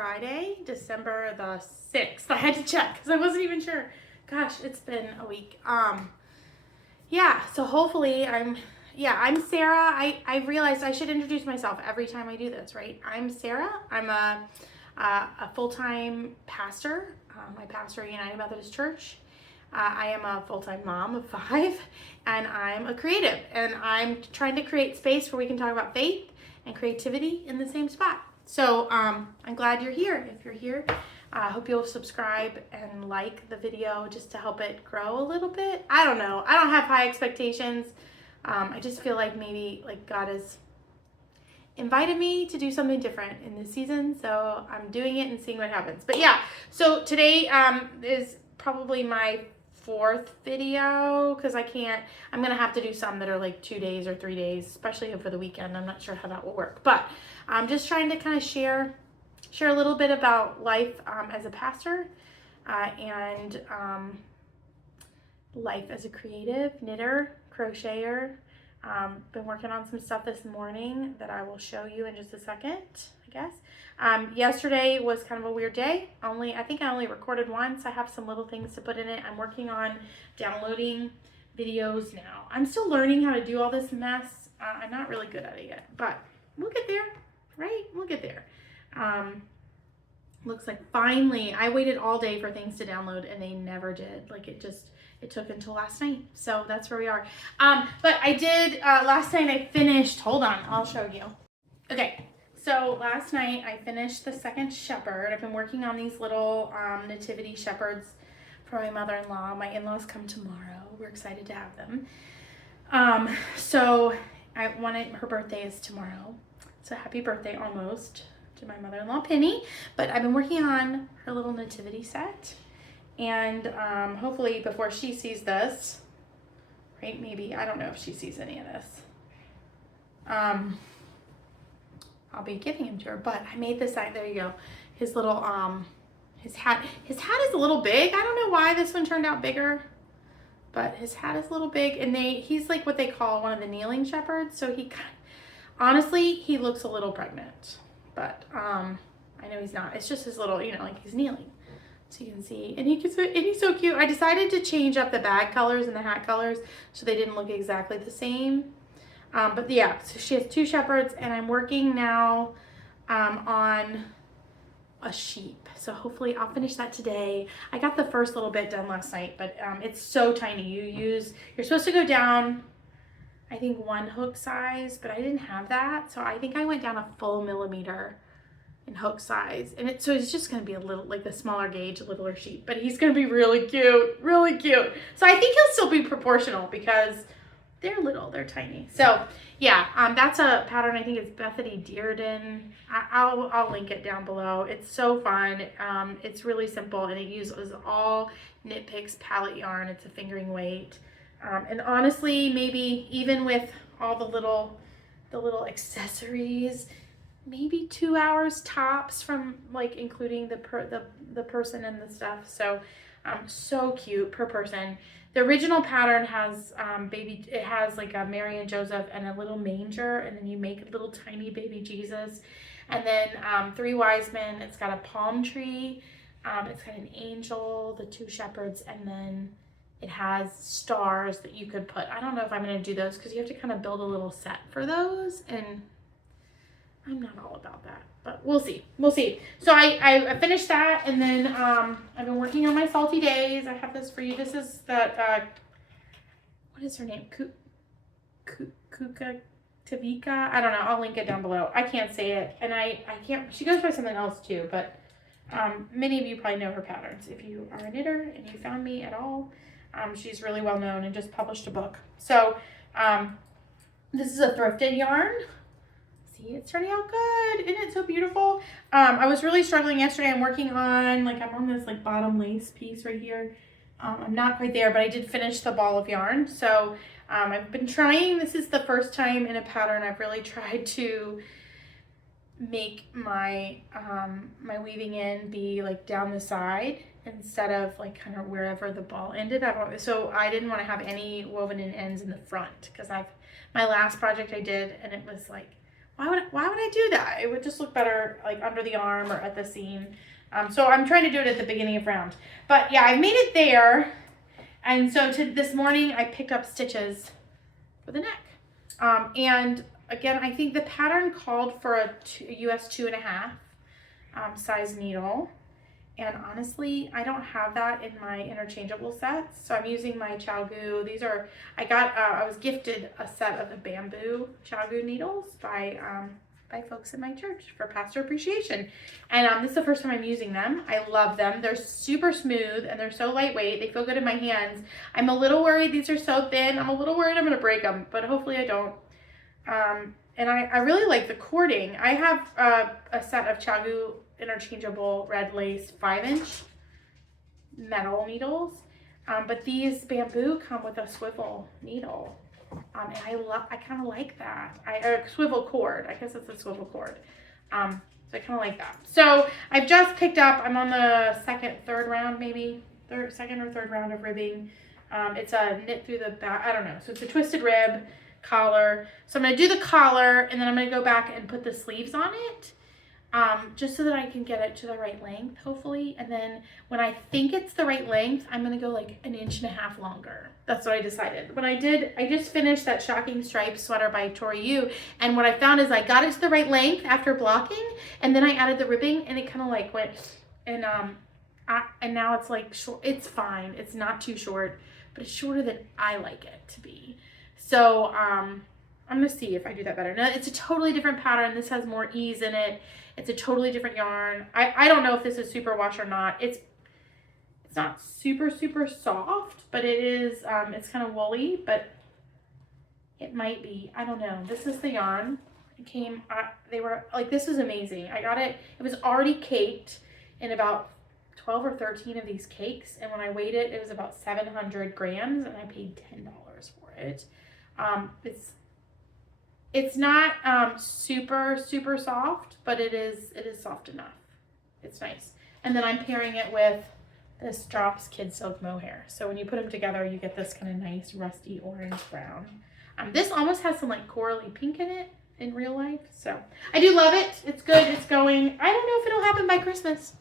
Friday, December the 6th. I had to check because I wasn't even sure. Gosh, it's been a week. Yeah, so hopefully I'm Sarah. I realized I should introduce myself every time I do this, right? I'm Sarah. I'm a full-time pastor. I pastor at United Methodist Church. I am a full-time mom of 5, and I'm a creative, and I'm trying to create space where we can talk about faith and creativity in the same spot. So I'm glad you're here. If you're here, I hope you'll subscribe and like the video just to help it grow a little bit. I don't know. I don't have high expectations. I just feel like maybe like God has invited me to do something different in this season, so I'm doing it and seeing what happens. But yeah, so today is probably my 4th video because I'm gonna have to do some that are like 2 days or 3 days, especially over the weekend. I'm not sure how that will work, but I'm just trying to kind of share a little bit about life as a pastor and life as a creative knitter, crocheter. Been working on some stuff this morning that I will show you in just a second, I guess. Yesterday was kind of a weird day. I think I only recorded once. I have some little things to put in it. I'm working on downloading videos now. I'm still learning how to do all this mess. I'm not really good at it yet, but we'll get there, right? We'll get there. Looks like finally, I waited all day for things to download and they never did. Like it took until last night. So that's where we are. But I did, last night I finished, hold on, I'll show you. Okay, so last night I finished the second shepherd. I've been working on these little nativity shepherds for my mother-in-law. My in-laws come tomorrow. We're excited to have them. So her birthday is tomorrow. So happy birthday almost to my mother-in-law Penny. But I've been working on her little nativity set. And hopefully before she sees this, right, maybe, I don't know if she sees any of this, I'll be giving him to her, but I made this sign, there you go, his little, his hat is a little big. I don't know why this one turned out bigger, but his hat is a little big, and he's like what they call one of the kneeling shepherds, so honestly, he looks a little pregnant, but I know he's not. It's just his little, like he's kneeling. So you can see, and he's so cute. I decided to change up the bag colors and the hat colors so they didn't look exactly the same. But yeah, so she has 2 shepherds, and I'm working now on a sheep. So hopefully I'll finish that today. I got the first little bit done last night, but it's so tiny. You're supposed to go down, I think 1 hook size, but I didn't have that. So I think I went down a full millimeter in hook size, and so it's just going to be a little like the smaller gauge, littler sheep, but he's going to be really cute, really cute. So I think he'll still be proportional because they're little, they're tiny. So yeah, that's a pattern. I think it's Bethany Dearden. I'll link it down below. It's so fun. It's really simple, and it uses all Knit Picks palette yarn. It's a fingering weight, and honestly, maybe even with all the little accessories, maybe 2 hours tops from like including the person and the stuff. So so cute per person. The original pattern has it has like a Mary and Joseph and a little manger, and then you make a little tiny baby Jesus, and then 3 wise men. It's got a palm tree, it's got an angel, the 2 shepherds, and then it has stars that you could put. I don't know if I'm going to do those because you have to kind of build a little set for those, and I'm not all about that, but we'll see. We'll see. So I finished that, and then I've been working on my salty days. I have this for you. This is that, what is her name? Kuka Tavika? I don't know. I'll link it down below. I can't say it, and I can't. She goes by something else too, but many of you probably know her patterns. If you are a knitter and you found me at all, she's really well known and just published a book. So this is a thrifted yarn. It's turning out good. Isn't it so beautiful? I was really struggling yesterday. I'm working on, I'm on this bottom lace piece right here. I'm not quite there, but I did finish the ball of yarn. So I've been trying. This is the first time in a pattern I've really tried to make my my weaving in be down the side instead of kind of wherever the ball ended. So I didn't want to have any woven in ends in the front because my last project I did, and it was why would I do that? It would just look better like under the arm or at the seam. So I'm trying to do it at the beginning of round. But yeah, I made it there. And so this morning I picked up stitches for the neck. And again, I think the pattern called for a US 2.5 size needle. And honestly, I don't have that in my interchangeable sets. So I'm using my ChiaoGoo. These are, I was gifted a set of the bamboo ChiaoGoo needles by folks in my church for Pastor Appreciation. And this is the first time I'm using them. I love them. They're super smooth and they're so lightweight. They feel good in my hands. I'm a little worried. These are so thin. I'm a little worried I'm going to break them, but hopefully I don't. And I really like the cording. I have a set of ChiaoGoo interchangeable red lace 5-inch metal needles, but these bamboo come with a swivel needle, and I kind of like that. Or swivel cord. I guess it's a swivel cord. So I kind of like that. So I've just picked up. I'm on the third round, maybe second or third round of ribbing. It's a knit through the back. I don't know. So it's a twisted rib collar. So I'm gonna do the collar, and then I'm gonna go back and put the sleeves on it. Just so that I can get it to the right length, hopefully. And then when I think it's the right length, I'm going to go like 1.5 inches longer. That's what I decided. When I just finished that Shocking Stripes sweater by Tori Yu. And what I found is I got it to the right length after blocking. And then I added the ribbing and it kind of like went, and now it's like short. It's fine. It's not too short, but it's shorter than I like it to be. So, I'm going to see if I do that better. Now, it's a totally different pattern. This has more ease in it. It's a totally different yarn. I don't know if this is superwash or not. It's not super, super soft, but it is, it's kind of woolly, but it might be. I don't know. This is the yarn. It came, they were, like, this is amazing. I got it. It was already caked in about 12 or 13 of these cakes. And when I weighed it, it was about 700 grams, and I paid $10 for it. It's not super, super soft, but it is soft enough. It's nice. And then I'm pairing it with this Drops Kid Silk Mohair. So when you put them together, you get this kind of nice rusty orange brown. This almost has some like corally pink in it in real life. So I do love it. It's good. It's going. I don't know if it'll happen by Christmas.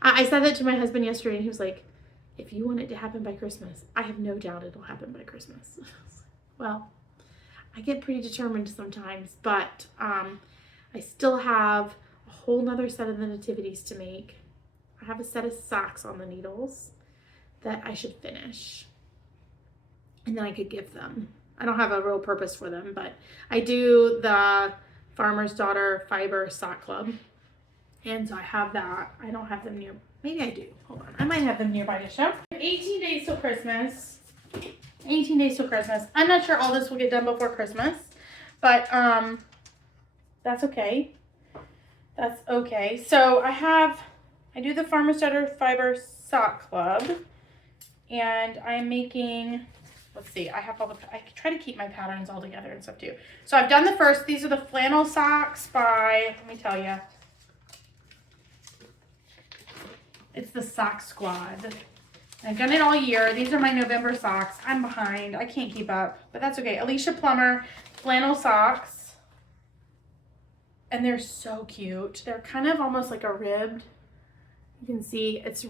I said that to my husband yesterday, and he was like, if you want it to happen by Christmas, I have no doubt it'll happen by Christmas. Well, I get pretty determined sometimes, but I still have a whole nother set of the nativities to make. I have a set of socks on the needles that I should finish, and then I could give them. I don't have a real purpose for them, but I do the Farmer's Daughter Fiber Sock Club, and so I have that. I don't have them near. Maybe I do. Hold on. I might have them nearby to show. 18 days till Christmas. 18 days till Christmas. I'm not sure all this will get done before Christmas, but that's okay. That's okay. So I do the Farmer's Daughter Fiber Sock Club, and I'm making, let's see, I try to keep my patterns all together and stuff too. So I've done the first, these are the flannel socks by, let me tell you, it's the Sock Squad. I've done it all year. These are my November socks. I'm behind. I can't keep up, but that's okay. Alicia Plummer flannel socks. And they're so cute. They're kind of almost like a ribbed. You can see it's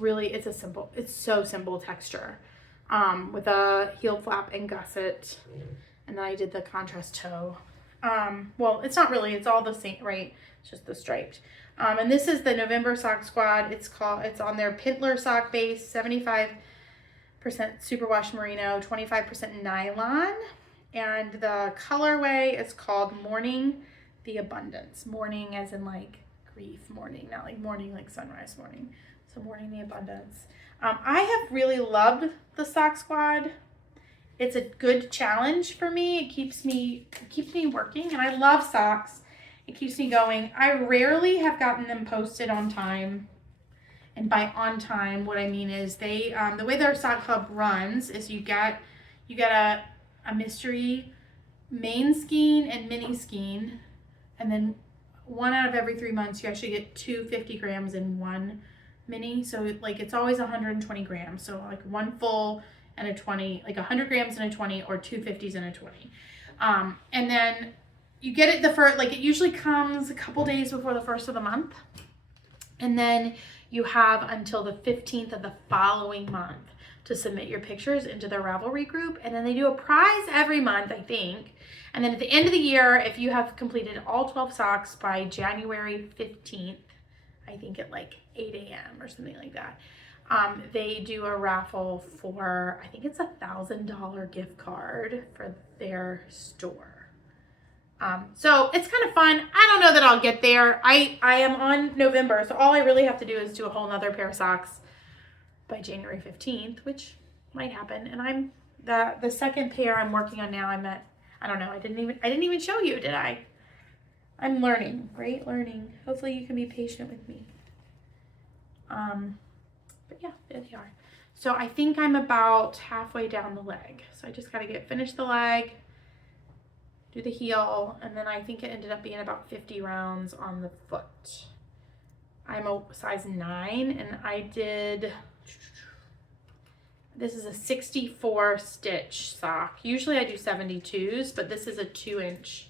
so simple texture. With a heel flap and gusset. And then I did the contrast toe. Well, it's not really, it's all the same, right? It's just the striped. And this is the November Sock Squad. It's on their Pintler sock base, 75% superwash merino, 25% nylon. And the colorway is called Mourning the Abundance. Mourning as in like grief mourning, not like morning like sunrise morning. So Mourning the Abundance. I have really loved the Sock Squad. It's a good challenge for me. It keeps me working, and I love socks. It keeps me going. I rarely have gotten them posted on time. And by on time, what I mean is they, the way their sock club runs is you get a mystery main skein and mini skein. And then 1 out of every 3 months, you actually get 250 grams in one mini. So like it's always 120 grams. So like one full and a 20, like 100 grams and a 20, or 250s and a 20. And then you get it the first, like it usually comes a couple days before the first of the month. And then you have until the 15th of the following month to submit your pictures into their Ravelry group. And then they do a prize every month, I think. And then at the end of the year, if you have completed all 12 socks by January 15th, I think at like 8 a.m. or something like that, they do a raffle for, I think it's $1,000 gift card for their store. So it's kind of fun. I don't know that I'll get there. I am on November, so all I really have to do is do a whole nother pair of socks by January 15th, which might happen. And I'm the second pair I'm working on now. I'm at, I don't know, I didn't even show you, did I? I'm learning, great learning. Hopefully you can be patient with me. But yeah, there they are. So I think I'm about halfway down the leg. So I just got to finish the leg, do the heel, and then I think it ended up being about 50 rounds on the foot. I'm a size 9, and I did, this is a 64 stitch sock. Usually I do 72s, but this is a 2-inch,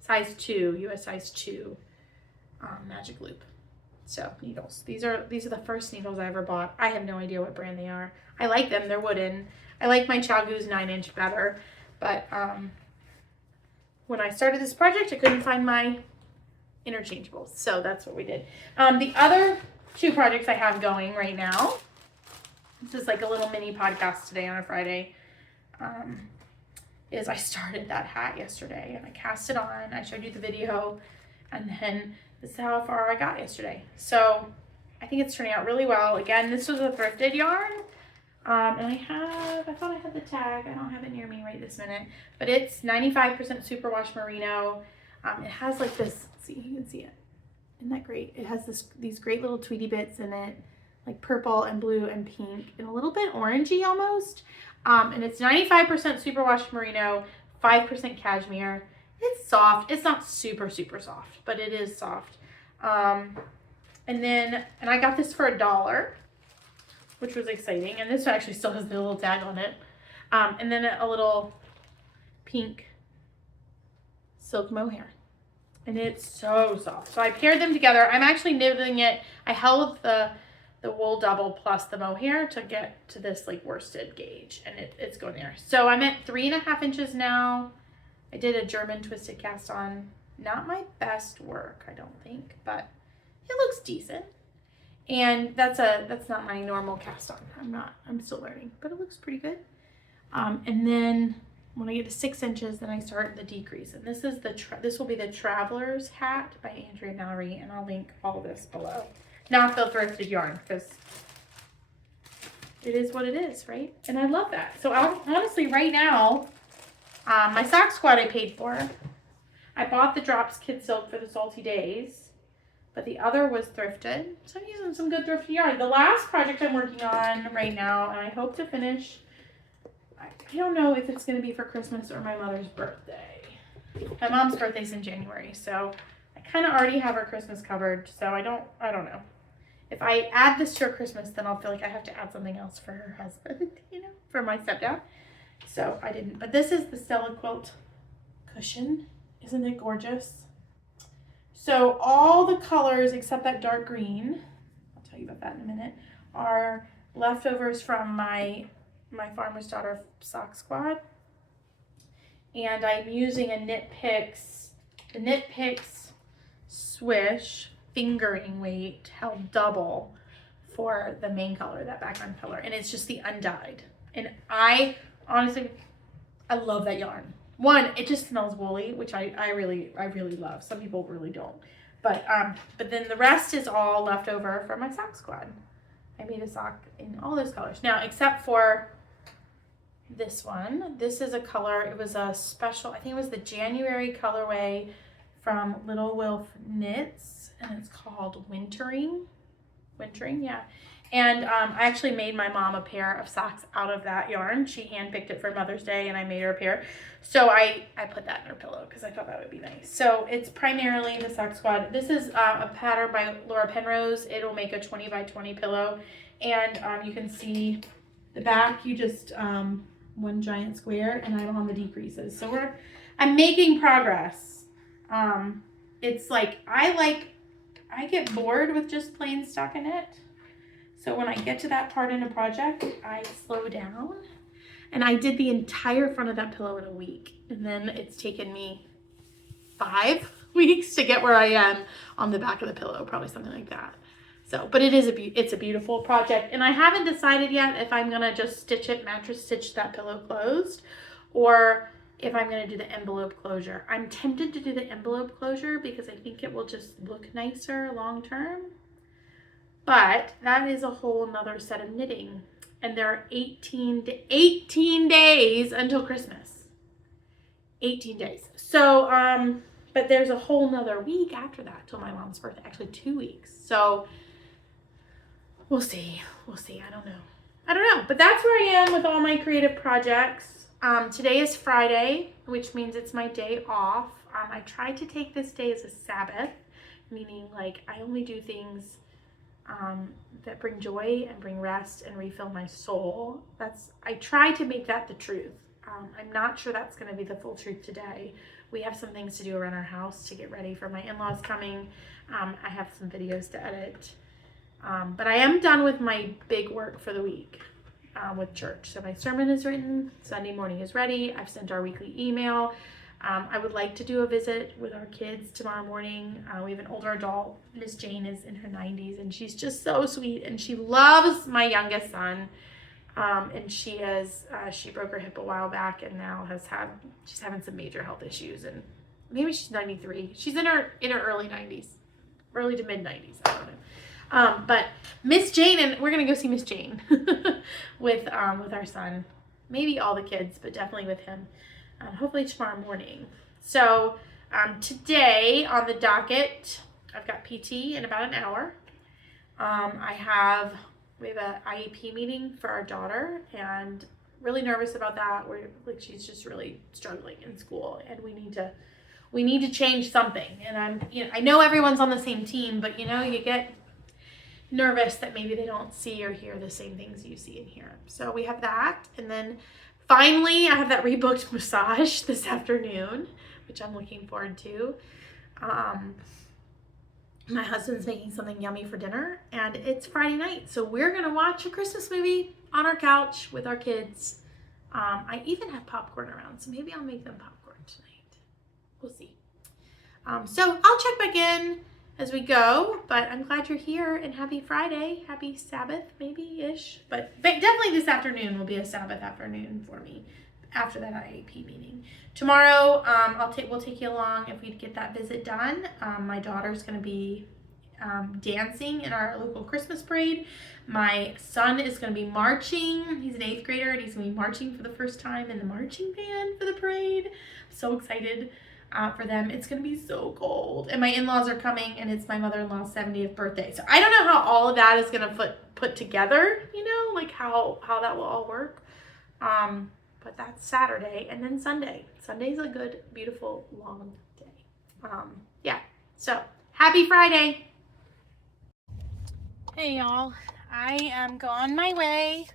size 2, US size 2 magic loop. So needles. These are the first needles I ever bought. I have no idea what brand they are. I like them. They're wooden. I like my Chagu's 9-inch better. But when I started this project, I couldn't find my interchangeables. So that's what we did. The other 2 projects I have going right now, this is like a little mini podcast today on a Friday, is I started that hat yesterday. And I cast it on. I showed you the video. And then this is how far I got yesterday. So I think it's turning out really well. Again, this was a thrifted yarn. And I thought I had the tag. I don't have it near me right this minute. But it's 95% superwash merino. It has like this, see, you can see it. Isn't that great? It has these great little tweety bits in it, like purple and blue and pink and a little bit orangey almost. And it's 95% superwash merino, 5% cashmere. It's soft. It's not super, super soft, but it is soft. And I got this for $1, which was exciting. And this actually still has the little tag on it. And then a little pink silk mohair. And it's so soft. So I paired them together. I'm actually nibbling it. I held the wool double plus the mohair to get to this like worsted gauge. And it's going there. So I'm at 3.5 inches now. I did a German twisted cast on. Not my best work, I don't think, but it looks decent. And that's not my normal cast on. I'm still learning, but it looks pretty good. And then when I get to 6 inches, then I start the decrease. And this is this will be the Traveler's Hat by Andrea Mallory, and I'll link all this below. Not the thrifted yarn, because it is what it is, right? And I love that. So honestly, right now, my sock squad I paid for. I bought the Drops Kid Silk for the Salty Days, but the other was thrifted. So I'm using some good thrifted yarn. The last project I'm working on right now, and I hope to finish, I don't know if it's going to be for Christmas or my mother's birthday. My mom's birthday's in January, so I kind of already have her Christmas covered, so I don't know. If I add this to her Christmas, then I'll feel like I have to add something else for her husband, for my stepdad. So I didn't. But this is the Stella Quilt cushion. Isn't it gorgeous? So all the colors except that dark green, I'll tell you about that in a minute, are leftovers from my Farmer's Daughter sock squad. And I'm using the Knit Picks Swish fingering weight held double for the main color, that background color. And it's just the undyed. And I honestly love that yarn. One, it just smells woolly, which I really love. Some people really don't. But then the rest is all left over from my sock squad. I made a sock in all those colors. Now, except for this one. This is a color, it was a special, I think it was the January colorway from Little Wolf Knits, and it's called Wintering, yeah. And I actually made my mom a pair of socks out of that yarn. She handpicked it for Mother's Day, and I made her a pair. So I put that in her pillow because I thought that would be nice. So it's primarily the sock squad. This is a pattern by Laura Penrose. It'll make a 20 by 20 pillow. And you can see the back, you just, one giant square, and I'm on the decreases. So I'm making progress. It's like I get bored with just plain stuck in it. So when I get to that part in a project, I slow down. And I did the entire front of that pillow in a week. And then it's taken me 5 weeks to get where I am on the back of the pillow, probably something like that. So, but it's a beautiful project. And I haven't decided yet if I'm gonna just mattress stitch that pillow closed, or if I'm gonna do the envelope closure. I'm tempted to do the envelope closure because I think it will just look nicer long term. But that is a whole nother set of knitting. And there are 18 days until Christmas. 18 days. So, but there's a whole nother week after that till my mom's birthday. Actually 2 weeks. So we'll see. I don't know. But that's where I am with all my creative projects. Today is Friday, which means it's my day off. I try to take this day as a Sabbath, meaning like I only do things that bring joy and bring rest and refill my soul. I try to make that the truth. I'm not sure that's going to be the full truth today. We have some things to do around our house to get ready for my in-laws coming. I have some videos to edit. But I am done with my big work for the week with church. So my sermon is written. Sunday morning is ready. I've sent our weekly email. I would like to do a visit with our kids tomorrow morning. We have an older adult. Miss Jane is in her 90s, and she's just so sweet, and she loves my youngest son. And she broke her hip a while back, and now she's having some major health issues, and maybe she's 93. She's in her early 90s, early to mid 90s. I don't know. But Miss Jane, and we're gonna go see Miss Jane with our son, maybe all the kids, but definitely with him. Hopefully tomorrow morning. So today on the docket, I've got PT in about an hour. We have an IEP meeting for our daughter, and really nervous about that. She's just really struggling in school, and we need to change something. And I know everyone's on the same team, but you get nervous that maybe they don't see or hear the same things you see and hear. So we have that, and then finally, I have that rebooked massage this afternoon, which I'm looking forward to. My husband's making something yummy for dinner, and it's Friday night, so we're going to watch a Christmas movie on our couch with our kids. I even have popcorn around, so maybe I'll make them popcorn tonight. We'll see. So I'll check back in as we go, but I'm glad you're here, and happy Friday, happy Sabbath maybe-ish, but definitely this afternoon will be a Sabbath afternoon for me after that IAP meeting. Tomorrow, we'll take you along if we get that visit done. My daughter's going to be dancing in our local Christmas parade. My son is going to be marching. He's an 8th grader, and he's going to be marching for the first time in the marching band for the parade. I'm so excited for them. It's going to be so cold. And my in-laws are coming, and it's my mother-in-law's 70th birthday. So I don't know how all of that is going to put together, like how that will all work. But that's Saturday, and then Sunday. Sunday's a good, beautiful, long day. Yeah. So happy Friday. Hey y'all. I am on my way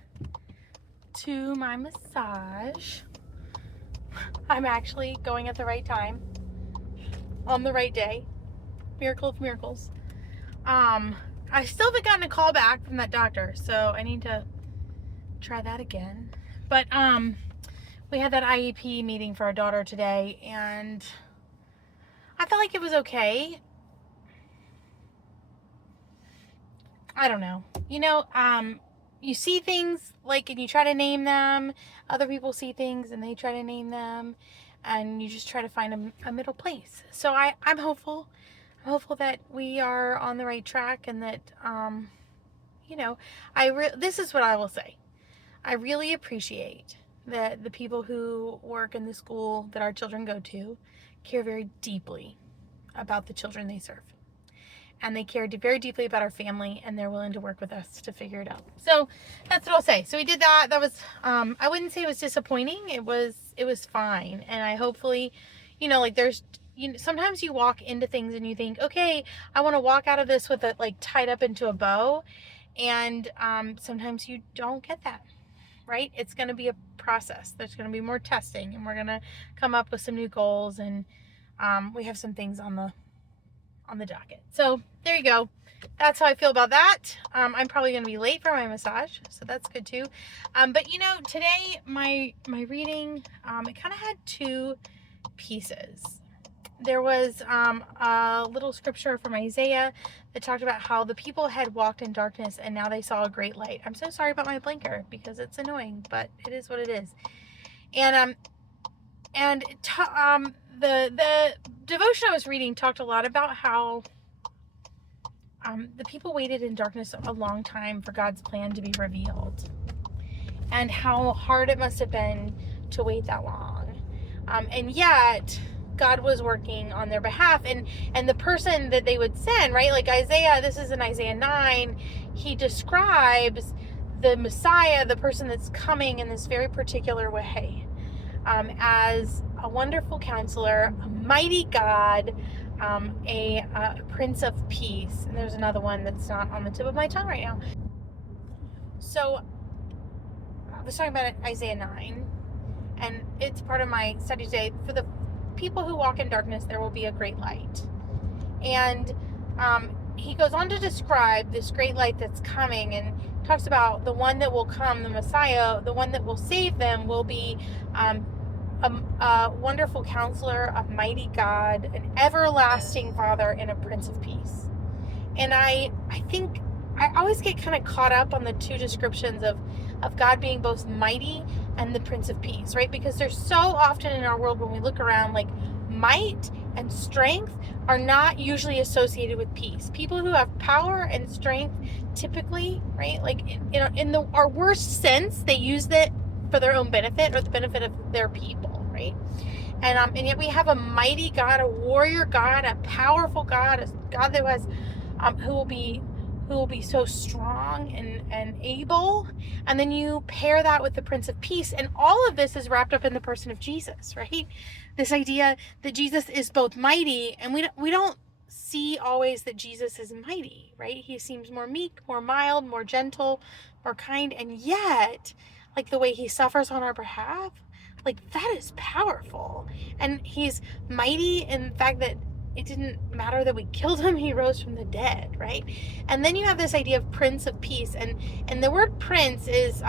to my massage. I'm actually going at the right time, on the right day. Miracle of miracles. I still haven't gotten a call back from that doctor, so I need to try that again. But we had that IEP meeting for our daughter today, and I felt like it was okay. I don't know. You see things, and you try to name them. Other people see things, and they try to name them. And you just try to find a middle place. So I'm hopeful. I'm hopeful that we are on the right track, and that, this is what I will say. I really appreciate that the people who work in the school that our children go to care very deeply about the children they serve. And they care very deeply about our family, and they're willing to work with us to figure it out. So that's what I'll say. So we did that. That was, I wouldn't say it was disappointing. It was fine. And I hopefully, sometimes you walk into things and you think, okay, I want to walk out of this with it tied up into a bow. And sometimes you don't get that. right? It's going to be a process. There's going to be more testing, and we're going to come up with some new goals, and we have some things on the docket. So there you go. That's how I feel about that. I'm probably going to be late for my massage, so that's good too. But you know, today my reading, it kind of had two pieces. There was a little scripture from Isaiah that talked about how the people had walked in darkness and now they saw a great light. I'm so sorry about my blinker because it's annoying, but it is what it is. And the devotion I was reading talked a lot about how the people waited in darkness a long time for God's plan to be revealed, and how hard it must have been to wait that long. And yet God was working on their behalf, and the person that they would send, right? Like Isaiah, this is in Isaiah 9, he describes the Messiah, the person that's coming in this very particular way, as a wonderful counselor, a mighty God, a Prince of Peace. And there's another one that's not on the tip of my tongue right now. So I was talking about Isaiah 9, and it's part of my study today. For the people who walk in darkness, there will be a great light. And he goes on to describe this great light that's coming, and talks about the one that will come, the Messiah, the one that will save them, will be a wonderful counselor, a mighty God, an everlasting Father, and a Prince of Peace. And I think I always get kind of caught up on the two descriptions of God being both mighty and the Prince of Peace, right? Because there's so often in our world when we look around, like, might and strength are not usually associated with peace. People who have power and strength typically, right, like in our worst sense, they use it for their own benefit or the benefit of their people, right? And yet we have a mighty God, a warrior God, a powerful God, a God that has who will be so strong and able. And then you pair that with the Prince of Peace, and all of this is wrapped up in the person of Jesus, right? This idea that Jesus is both mighty, and we don't see always that Jesus is mighty, right? He seems more meek, more mild, more gentle, more kind, and yet, like, the way he suffers on our behalf, like, that is powerful. And he's mighty in the fact that it didn't matter that we killed him, he rose from the dead, right? And then you have this idea of Prince of Peace, and the word prince is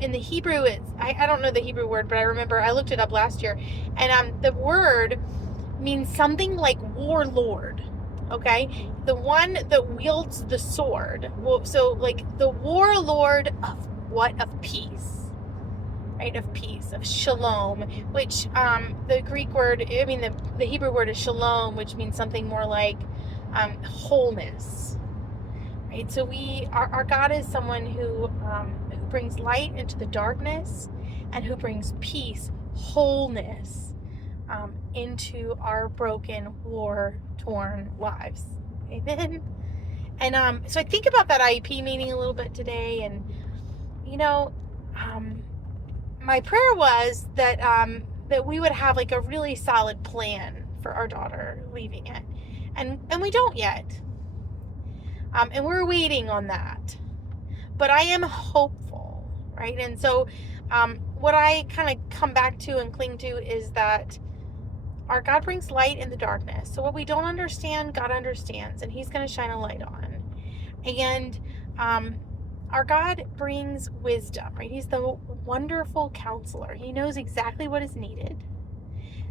in the Hebrew, I don't know the Hebrew word, but I remember I looked it up last year, and the word means something like warlord. Okay, the one that wields the sword. Well, so like the warlord of what? Of peace, right? Of peace, of shalom, which the Greek word, I mean the Hebrew word is shalom, which means something more like wholeness, right? So our God is someone who brings light into the darkness, and who brings peace, wholeness, into our broken, war-torn lives. Amen. And so I think about that IEP meeting a little bit today, and you know, my prayer was that that we would have like a really solid plan for our daughter leaving it, and we don't yet, and we're waiting on that, but I am hopeful, right? And so what I kind of come back to and cling to is that our God brings light in the darkness. So what we don't understand, God understands, and he's going to shine a light on. And our God brings wisdom, right? He's the wonderful counselor. He knows exactly what is needed.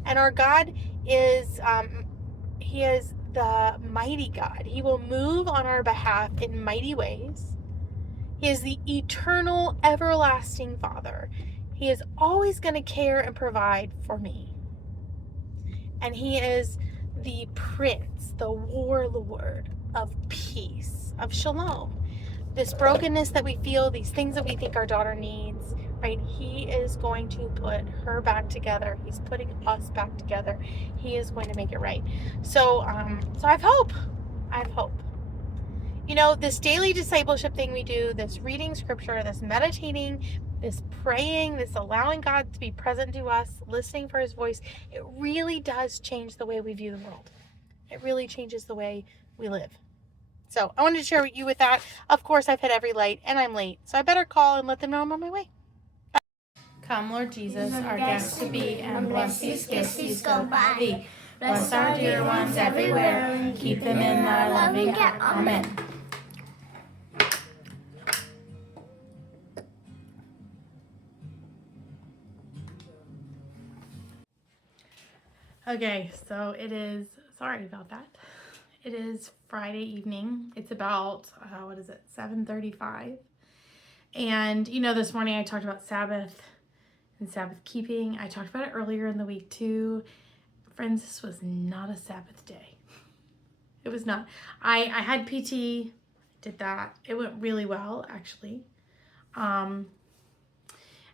And our God is, he is the mighty God. He will move on our behalf in mighty ways. He is the eternal, everlasting Father. He is always going to care and provide for me. And he is the Prince, the warlord of peace, of shalom. This brokenness that we feel, these things that we think our daughter needs, right? He is going to put her back together. He's putting us back together. He is going to make it right. So I have hope. I have hope. You know, this daily discipleship thing we do, this reading scripture, this meditating, this praying, this allowing God to be present to us, listening for his voice, it really does change the way we view the world. It really changes the way we live. So I wanted to share with you with that. Of course, I've hit every light and I'm late, so I better call and let them know I'm on my way. Come, Lord Jesus, our guest to be, and bless these gifts these go by thee. Bless our dear ones everywhere, and keep them in thy loving care. Amen. Okay, so it is, sorry about that. It is Friday evening. It's about, what is it, 7:35. And, you know, this morning I talked about Sabbath and Sabbath keeping. I talked about it earlier in the week too. Friends, this was not a Sabbath day. It was not. I had PT, did that. It went really well, actually. And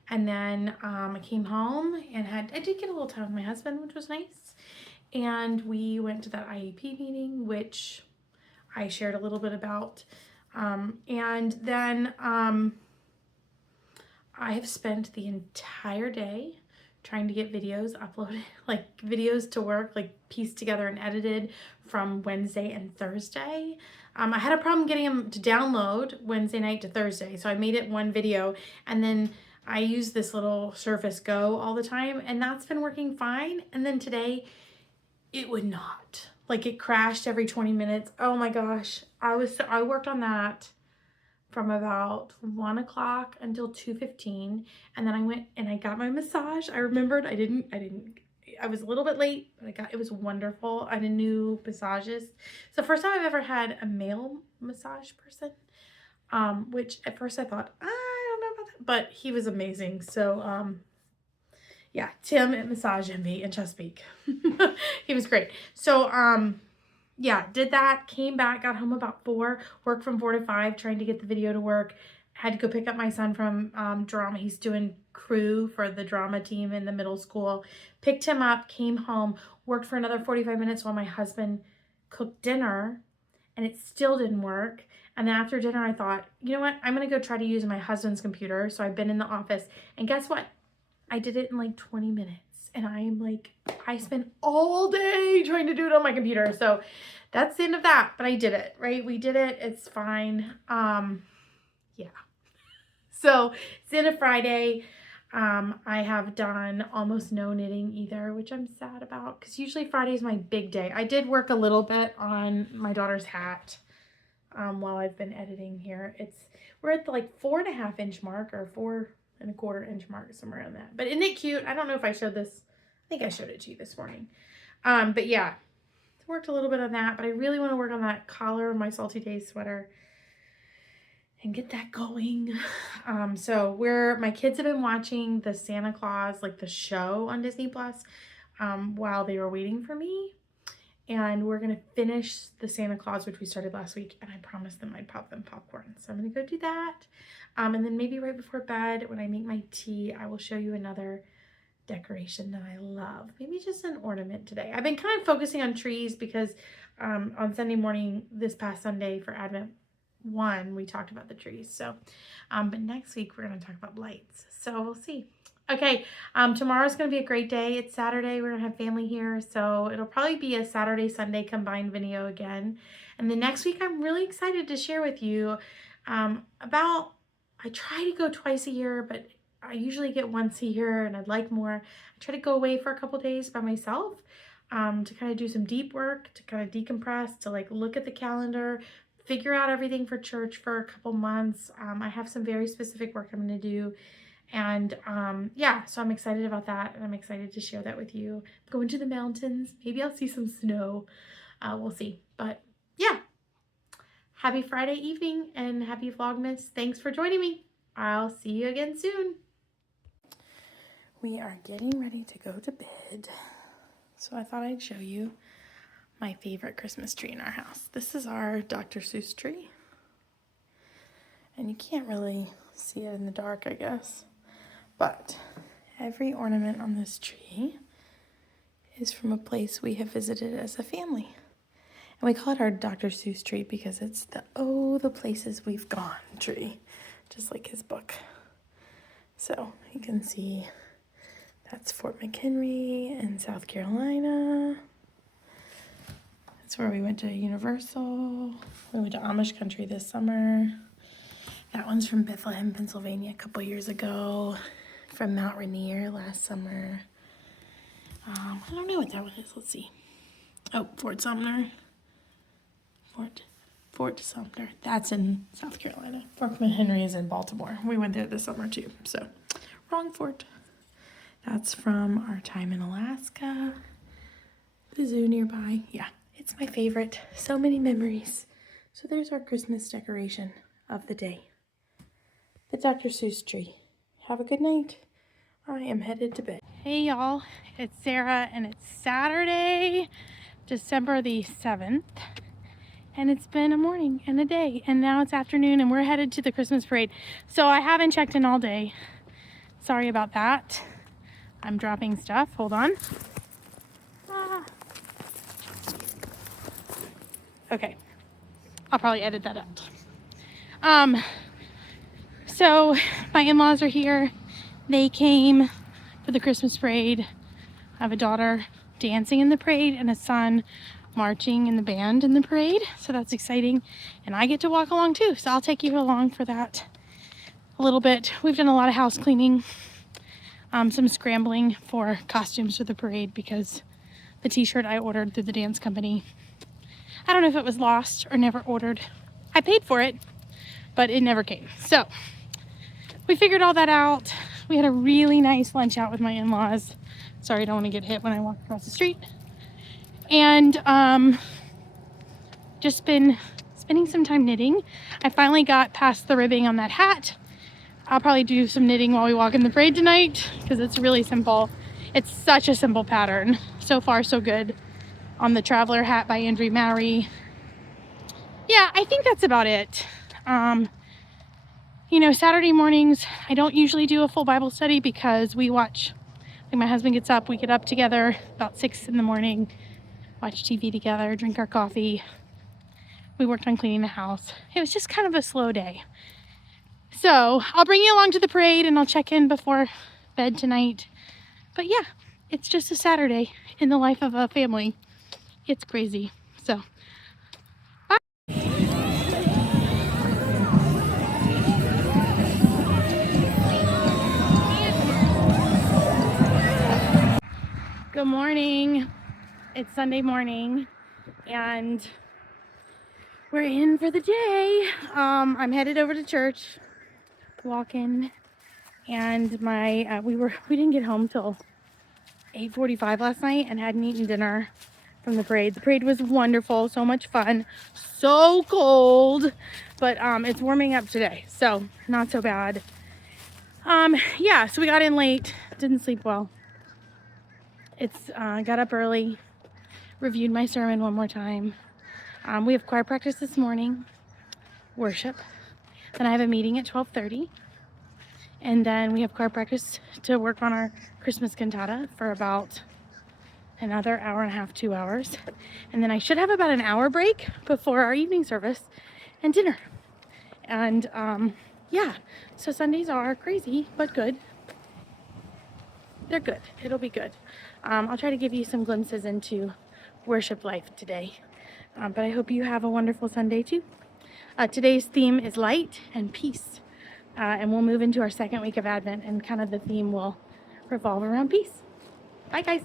then I came home and I did get a little time with my husband, which was nice. And we went to that IEP meeting, which I shared a little bit about. And then I have spent the entire day trying to get videos uploaded, like videos to work, like pieced together and edited from Wednesday and Thursday. I had a problem getting them to download Wednesday night to Thursday, so I made it one video, and then I use this little Surface Go all the time, and that's been working fine. And then today, it would not. Like, it crashed every 20 minutes. Oh my gosh. I worked on that from about 1 o'clock until 2:15, and then I went and I got my massage. I remembered I was a little bit late, but it was wonderful. I had a new massagist. It's the first time I've ever had a male massage person, which at first I thought, I don't know about that, but he was amazing. So, yeah, Tim at Massage Envy in Chesapeake. He was great. So, yeah, did that, came back, got home about 4, worked from 4 to 5, trying to get the video to work. Had to go pick up my son from drama. He's doing crew for the drama team in the middle school. Picked him up, came home, worked for another 45 minutes while my husband cooked dinner, and it still didn't work. And then after dinner, I thought, you know what? I'm going to go try to use my husband's computer. So I've been in the office, and guess what? I did it in like 20 minutes, and I spent all day trying to do it on my computer. So that's the end of that, but I did it, right? We did it. It's fine. Yeah. So it's the end of Friday. I have done almost no knitting either, which I'm sad about, because usually Friday is my big day. I did work a little bit on my daughter's hat while I've been editing here. We're at the like 4.5 inch mark, or 4.25 inch mark, somewhere in that. But isn't it cute? I don't know if I showed this. I think I showed it to you this morning. But yeah, worked a little bit on that, but I really want to work on that collar of my Salty Days sweater and get that going. So my kids have been watching the Santa Claus, like the show on Disney Plus, while they were waiting for me. And we're going to finish the Santa Claus, which we started last week, and I promised them I'd pop them popcorn. So I'm going to go do that. And then maybe right before bed, when I make my tea, I will show you another decoration that I love. Maybe just an ornament today. I've been kind of focusing on trees because on Sunday morning, this past Sunday for Advent 1, we talked about the trees. So, but next week we're going to talk about lights. So we'll see. Okay, tomorrow's going to be a great day. It's Saturday. We're going to have family here. So it'll probably be a Saturday, Sunday combined video again. And the next week I'm really excited to share with you I try to go twice a year, but I usually get once a year, and I'd like more. I try to go away for a couple days by myself to kind of do some deep work, to kind of decompress, to like look at the calendar, figure out everything for church for a couple months. I have some very specific work I'm going to do. And yeah, so I'm excited about that, and I'm excited to share that with you. I'm going to the mountains. Maybe I'll see some snow. We'll see. But yeah, happy Friday evening and happy Vlogmas. Thanks for joining me. I'll see you again soon. We are getting ready to go to bed, so I thought I'd show you my favorite Christmas tree in our house. This is our Dr. Seuss tree, and you can't really see it in the dark, I guess, but every ornament on this tree is from a place we have visited as a family, and we call it our Dr. Seuss tree because it's the places we've gone tree, just like his book. So you can see that's Fort McHenry in South Carolina. That's where we went to Universal. We went to Amish country this summer. That one's from Bethlehem, Pennsylvania a couple years ago. from Mount Rainier last summer. I don't know what that one is. Let's see. Oh, Fort Sumner. Fort Sumner. That's in South Carolina. Fort McHenry is in Baltimore. We went there this summer too. So, wrong fort. That's from our time in Alaska. The zoo nearby. Yeah, it's my favorite. So many memories. So there's our Christmas decoration of the day. The Dr. Seuss tree. Have a good night. I am headed to bed. Hey y'all, it's Sarah and it's Saturday, December the 7th. And it's been a morning and a day and now it's afternoon and we're headed to the Christmas parade. So I haven't checked in all day. Sorry about that. I'm dropping stuff. Hold on. Okay. I'll probably edit that out. So my in-laws are here. They came for the Christmas parade. I have a daughter dancing in the parade and a son marching in the band in the parade. So that's exciting. And I get to walk along too. So I'll take you along for that a little bit. We've done a lot of house cleaning, some scrambling for costumes for the parade because the t-shirt I ordered through the dance company, I don't know if it was lost or never ordered. I paid for it, but it never came. So we figured all that out. We had a really nice lunch out with my in-laws. Sorry, I don't want to get hit when I walk across the street. And just been spending some time knitting. I finally got past the ribbing on that hat. I'll probably do some knitting while we walk in the parade tonight because it's really simple. It's such a simple pattern. So far, so good on the Traveler hat by Andrew Mowry. Yeah, I think that's about it. You know, Saturday mornings, I don't usually do a full Bible study because we watch, like my husband gets up, we get up together about 6 in the morning, watch TV together, drink our coffee. We worked on cleaning the house. It was just kind of a slow day. So I'll bring you along to the parade and I'll check in before bed tonight. But yeah, it's just a Saturday in the life of a family. It's crazy. So good morning. It's Sunday morning and we're in for the day. I'm headed over to church, walking, and we didn't get home till 8:45 last night and hadn't eaten dinner from the parade. The parade was wonderful, so much fun, so cold, but it's warming up today, so not so bad. Yeah, so we got in late, didn't sleep well. Got up early, reviewed my sermon one more time. We have choir practice this morning, worship. Then I have a meeting at 12:30. And then we have choir practice to work on our Christmas cantata for about another hour and a half, 2 hours. And then I should have about an hour break before our evening service and dinner. And yeah, so Sundays are crazy, but good. They're good. It'll be good. I'll try to give you some glimpses into worship life today. But I hope you have a wonderful Sunday too. Today's theme is light and peace. And we'll move into our second week of Advent and kind of the theme will revolve around peace. Bye guys.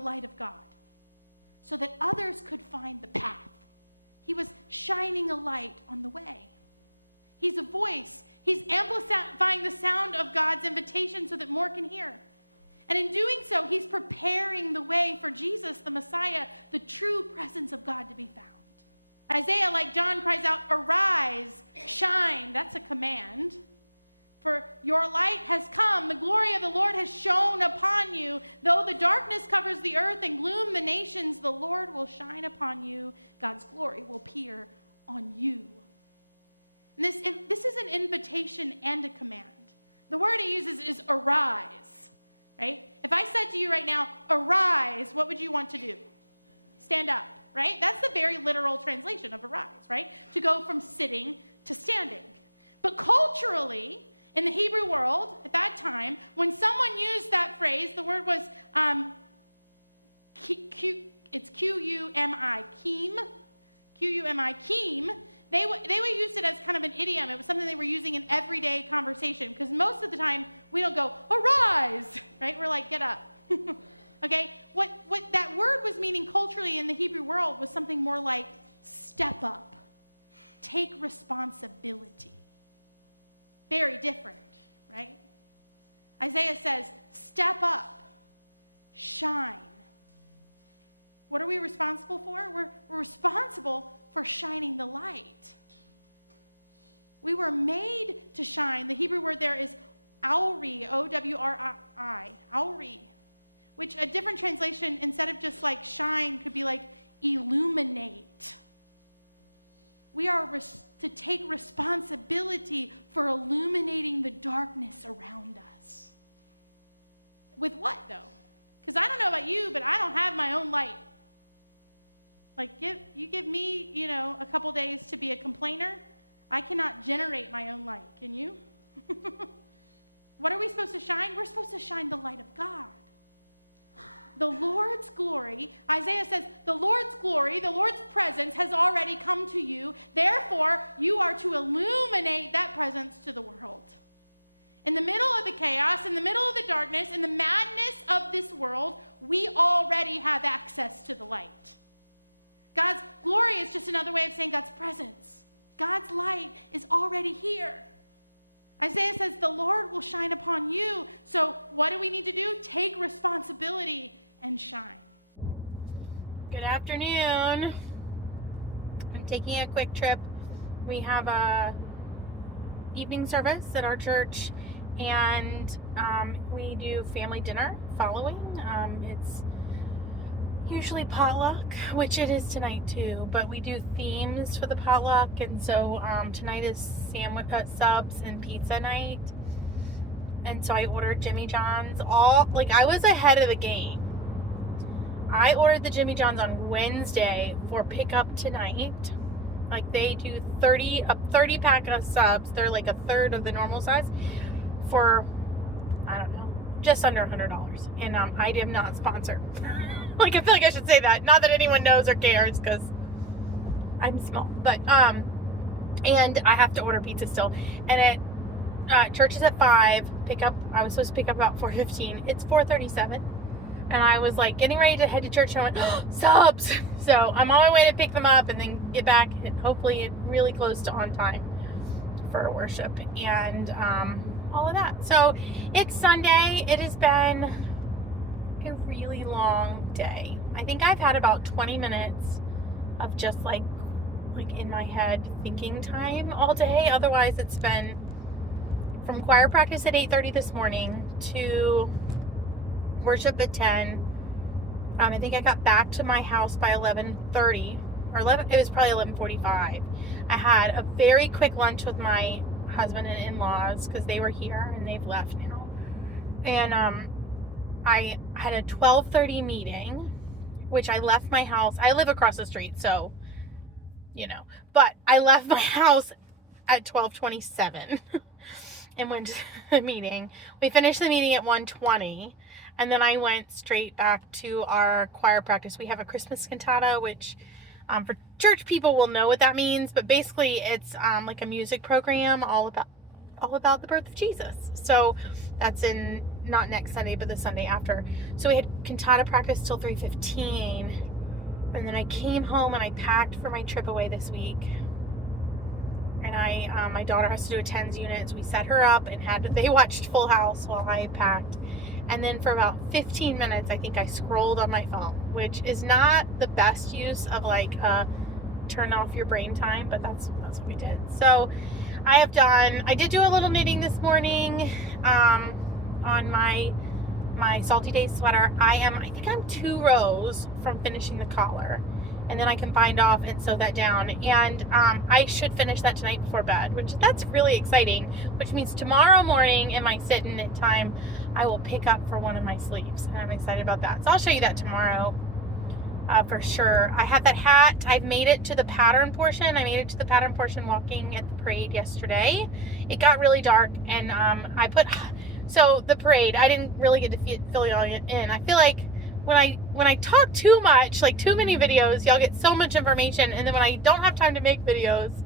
light of God so that others could find the path. He was shining a light on the way. He's a voice. He's amplifying the sound of God's invitation so that more can hear. And in doing so, he's preparing the way for Jesus, the Messiah, the true presence of God to be found. Isaiah, like John, cries out, "Arise, shine." That's a command. "For your light has come. The glory of the Lord has shone upon you. Though the darkness covers the earth and gloom the nations, the Lord will shine upon you. God's glory will appear on you." And this is an invitation and a command. The word he uses is arise, right? If I said to you right now, arise, what would you want to do? Stand up, right? That's the very literal translation of arise, right? To go from sitting to standing. But culturally, in the Hebrew world, at that time, when someone used that phrase, the word was, it's Q-U-M-I, keem, Q-U-M-I, keem. They would use it as kind of an idiom. It was something they were using in everyday conversation, because most of the time, we don't go, arise, right? We're like, get up, okay? What that word was meaning culturally in the Hebrew world was something more like step up, take responsibility. Very different, right? Isaiah says, step up, shine. What are we responsible for? We're responsible for shining the light. We were made to shine. The Hebrew word there is Owri, O-W-R-I, Owri, which a different translation, instead of just like shine, could be like illuminate. We are to take responsibility for illuminating the darkness around us. With what, though? Because I don't know about you, but I don't have my own light. Like, you give me, a couple days to be a complainer, I cannot generate my own light. Can you? What are we supposed to shine? We're supposed to shine the light of God. The Lord's glory, Isaiah says, the Lord's glory, the Lord's presence has already come to you. Therefore, you are to illuminate that presence to the world. In the middle of the chaos, in the middle of the darkness, in the madness of this world, we already have access to the light. God's glory is just another way of saying God's presence. God's light is already here. Isaiah says the Lord will shine upon you. So what do we need to do? Take responsibility and shine. Good afternoon. I'm taking a quick trip. We have a evening service at our church, and we do family dinner following. It's usually potluck, which it is tonight too, but we do themes for the potluck, and so tonight is subs and pizza night, and so I ordered Jimmy John's. I was ahead of the game. I ordered the Jimmy John's on Wednesday for pickup tonight. Like, they do a 30 pack of subs. They're like a third of the normal size for, I don't know, just under $100. And I am not sponsored. Like, I feel like I should say that. Not that anyone knows or cares, because I'm small. But, and I have to order pizza still. And church is at 5. I was supposed to pick up about 4:15. It's 4:37. And I was like getting ready to head to church, and I went, oh, subs! So I'm on my way to pick them up and then get back, and hopefully really close to on time for worship and all of that. So it's Sunday. It has been a really long day. I think I've had about 20 minutes of just like in my head thinking time all day. Otherwise, it's been from choir practice at 8:30 this morning to worship at 10. I think I got back to my house by 11:30 or 11. It was probably 11:45. I had a very quick lunch with my husband and in-laws because they were here and they've left now. And I had a 12:30 meeting, which I left my house. I live across the street, so but I left my house at 12:27 and went to the meeting. We finished the meeting at 1:20. And then I went straight back to our choir practice. We have a Christmas cantata, which for church people will know what that means. But basically, it's like a music program all about the birth of Jesus. So that's in not next Sunday, but the Sunday after. So we had cantata practice till 3:15, and then I came home and I packed for my trip away this week. And my daughter has to do a TENS unit, so we set her up and they watched Full House while I packed. And then for about 15 minutes, I think I scrolled on my phone, which is not the best use of like turn off your brain time, but that's what we did. So I did do a little knitting this morning on my Salty Days sweater. I think I'm 2 rows from finishing the collar, and then I can bind off and sew that down. And I should finish that tonight before bed, that's really exciting, which means tomorrow morning in my sit and knit time, I will pick up for one of my sleeves, and I'm excited about that. So I'll show you that tomorrow for sure. I have that hat. I've made it to the pattern portion. I made it to the pattern portion walking at the parade yesterday. It got really dark, and so the parade, I didn't really get to fill it in. I feel like when I talk too much, like too many videos, y'all get so much information, and then when I don't have time to make videos,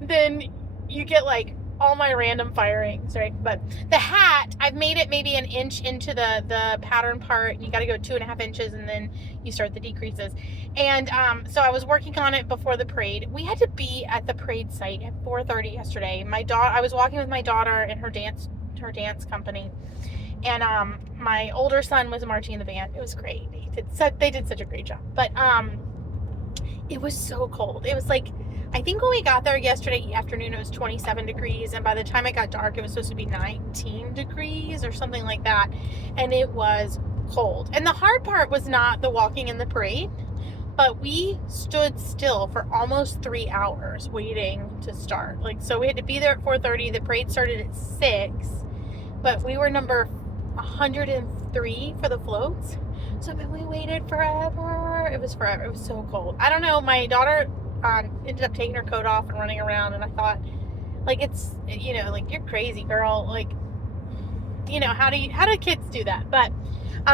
then you get like all my random firings, right? But the hat, I've made it maybe an inch into the pattern part, and you got to go 2.5 inches, and then you start the decreases. And so I was working on it before the parade. We had to be at the parade site at 4:30 yesterday. I was walking with my daughter and her dance company, and my older son was marching in the band. It was great. They did such a great job. But it was so cold. It was like, I think when we got there yesterday afternoon, it was 27 degrees, and by the time it got dark, it was supposed to be 19 degrees or something like that, and it was cold. And the hard part was not the walking in the parade, but we stood still for almost 3 hours waiting to start. So we had to be there at 4:30. The parade started at 6, but we were number 103 for the floats. So we waited forever. It was forever. It was so cold. I don't know. My daughter ended up taking her coat off and running around, and I thought, you're crazy, girl. How do kids do that? But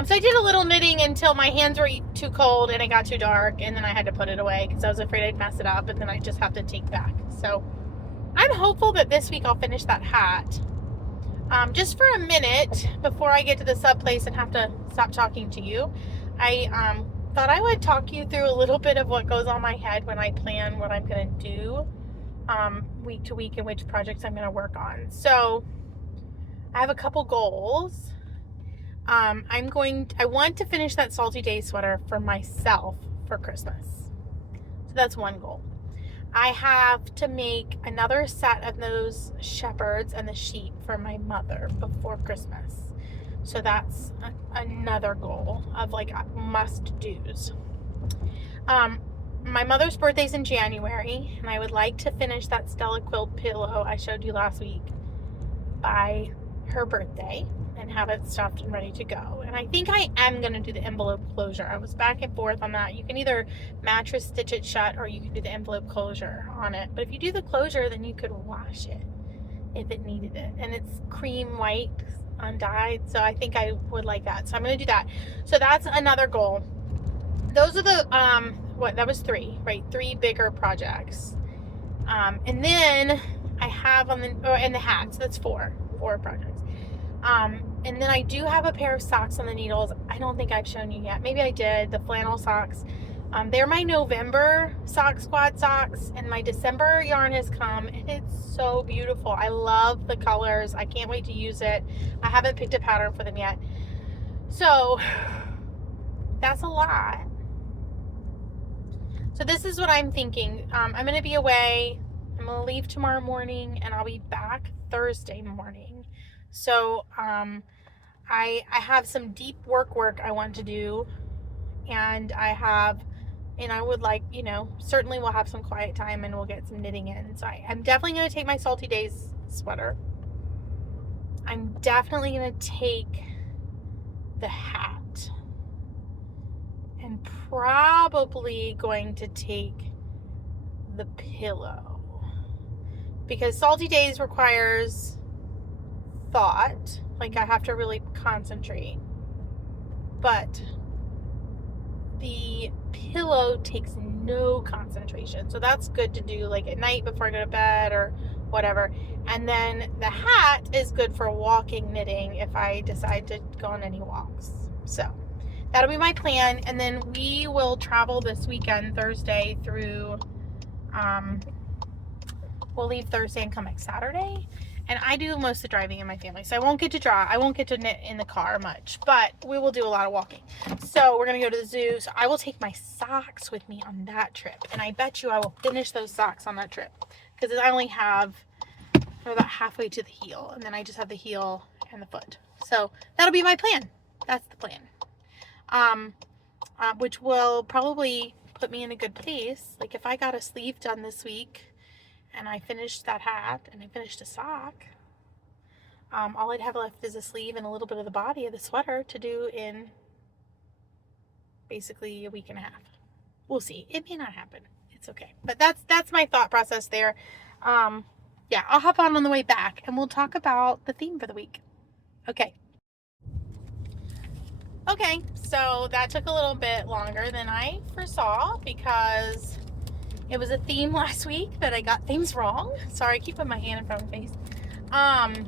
so I did a little knitting until my hands were too cold and it got too dark, and then I had to put it away because I was afraid I'd mess it up, and then I just have to take back. So I'm hopeful that this week I'll finish that hat. Just for a minute before I get to the sub place and have to stop talking to you, I thought I would talk you through a little bit of what goes on my head when I plan what I'm going to do week to week and which projects I'm going to work on. So I have a couple goals. I want to finish that Salty Days sweater for myself for Christmas. So that's one goal. I have to make another set of those shepherds and the sheep for my mother before Christmas. So that's another goal of must-dos. My mother's birthday's in January, and I would like to finish that Stella Quilt pillow I showed you last week by her birthday and have it stuffed and ready to go. And I think I am going to do the envelope closure. I was back and forth on that. You can either mattress stitch it shut, or you can do the envelope closure on it. But if you do the closure, then you could wash it if it needed it. And it's cream white undyed, so I think I would like that. So I'm going to do that. So that's another goal. Those are the that was 3, right? 3 bigger projects. And then I have and the hats, that's 4 projects. And then I do have a pair of socks on the needles. I don't think I've shown you yet. Maybe I did. The flannel socks. They're my November sock squad socks, and my December yarn has come, and it's so beautiful. I love the colors. I can't wait to use it. I haven't picked a pattern for them yet. So that's a lot. So this is what I'm thinking. I'm going to be away. I'm going to leave tomorrow morning, and I'll be back Thursday morning. So I have some deep work I want to do, and I would like, certainly we'll have some quiet time and we'll get some knitting in. So I'm definitely going to take my Salty Days sweater. I'm definitely going to take the hat, and probably going to take the pillow, because Salty Days requires thought. I have to really concentrate, but the pillow takes no concentration, so that's good to do at night before I go to bed, or whatever. And then the hat is good for walking, knitting if I decide to go on any walks. So that'll be my plan. And then we will travel this weekend, Thursday through, we'll leave Thursday and come back Saturday. And I do most of the driving in my family, so I won't get to drive. I won't get to knit in the car much, but we will do a lot of walking. So we're going to go to the zoo. So I will take my socks with me on that trip. And I bet you I will finish those socks on that trip, because I only have, we're about halfway to the heel, and then I just have the heel and the foot. So that'll be my plan. That's the plan. Which will probably put me in a good place. Like if I got a sleeve done this week, and I finished that hat, and I finished a sock, all I'd have left is a sleeve and a little bit of the body of the sweater to do in basically a week and a half. We'll see. It may not happen. It's okay. But that's my thought process there. Yeah, I'll hop on the way back, and we'll talk about the theme for the week. Okay. Okay, so that took a little bit longer than I foresaw, because it was a theme last week that I got things wrong. Sorry, I keep putting my hand in front of the face. I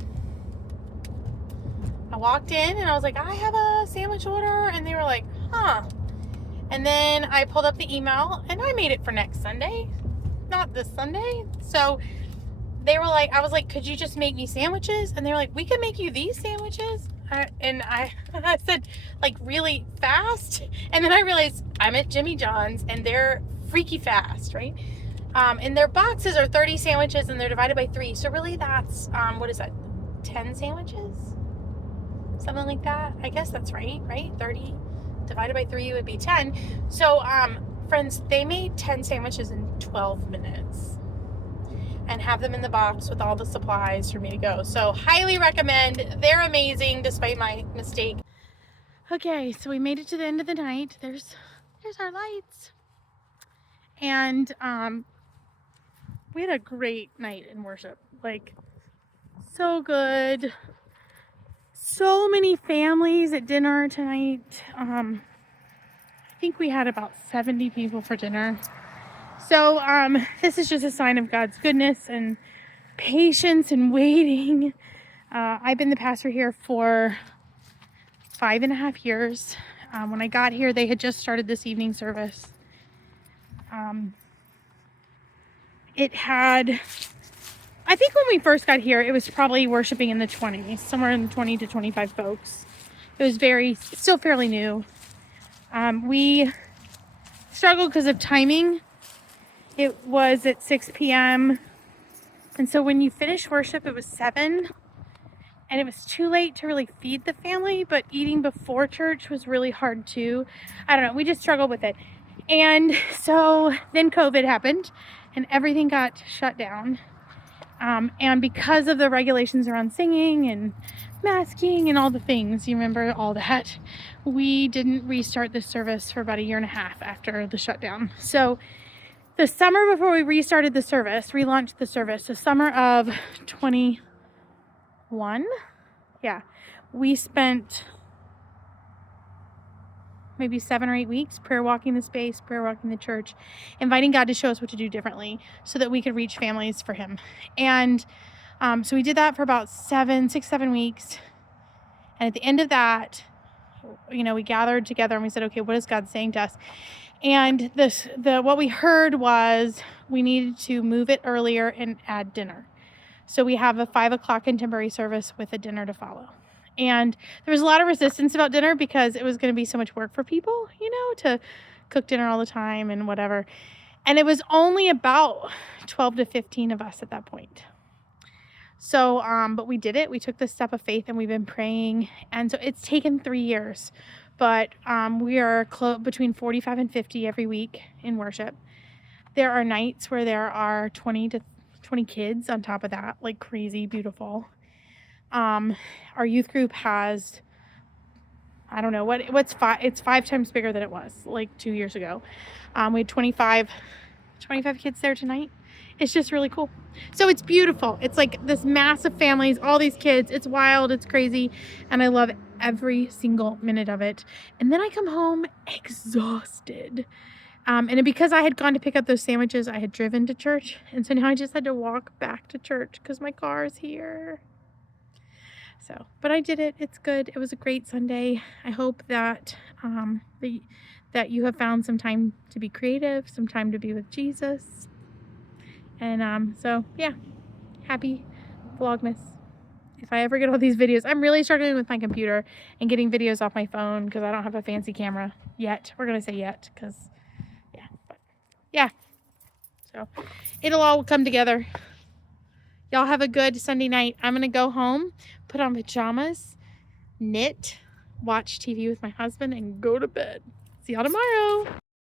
walked in and I was like, I have a sandwich order. And they were like, huh. And then I pulled up the email and I made it for next Sunday. Not this Sunday. So they were like, I was like, could you just make me sandwiches? And they were like, we can make you these sandwiches. And I said, like, really fast. And then I realized I'm at Jimmy John's and they're freaky fast, right? And their boxes are 30 sandwiches and they're divided by 3. So really that's, what is that? 10 sandwiches? Something like that. I guess that's right? 30 divided by 3 would be 10. So, friends, they made 10 sandwiches in 12 minutes and have them in the box with all the supplies for me to go. So highly recommend. They're amazing despite my mistake. Okay, so we made it to the end of the night. There's our lights. And we had a great night in worship. Like, so good. So many families at dinner tonight. I think we had about 70 people for dinner. So this is just a sign of God's goodness and patience and waiting. I've been the pastor here for 5.5 years. When I got here, they had just started this evening service. I think when we first got here, it was probably worshiping in the 20s, somewhere in the 20 to 25 folks. It was still fairly new. We struggled because of timing. It was at 6 p.m. And so when you finished worship, it was 7. And it was too late to really feed the family, but eating before church was really hard too. I don't know, we just struggled with it. And so then COVID happened and everything got shut down. And because of the regulations around singing and masking and all the things, you remember all that, we didn't restart the service for about 1.5 years after the shutdown. So the summer before we restarted the service, relaunched the service, the summer of 21, we spent maybe 7 or 8 weeks prayer walking the space, prayer walking the church, inviting God to show us what to do differently so that we could reach families for him. And so we did that for about 7 weeks. And at the end of that, we gathered together and we said, okay, what is God saying to us? And what we heard was we needed to move it earlier and add dinner. So we have a 5 o'clock contemporary service with a dinner to follow. And there was a lot of resistance about dinner because it was going to be so much work for people, to cook dinner all the time and whatever. And it was only about 12 to 15 of us at that point. So, but we did it. We took this step of faith and we've been praying. And so it's taken 3 years. But we are between 45 and 50 every week in worship. There are nights where there are 20 to 20 kids on top of that, like crazy beautiful. Our youth group has, I don't know it's 5 times bigger than it was like 2 years ago. We had 25 kids there tonight. It's just really cool. So it's beautiful. It's like this massive families, all these kids. It's wild. It's crazy. And I love every single minute of it. And then I come home exhausted. And because I had gone to pick up those sandwiches, I had driven to church. And so now I just had to walk back to church because my car is here. So, but I did it. It's good. It was a great Sunday. I hope that that you have found some time to be creative, some time to be with Jesus. And so, yeah, happy Vlogmas. If I ever get all these videos, I'm really struggling with my computer and getting videos off my phone because I don't have a fancy camera yet. We're going to say yet because, yeah. But, yeah. So, it'll all come together. Y'all have a good Sunday night. I'm going to go home, put on pajamas, knit, watch TV with my husband, and go to bed. See y'all tomorrow.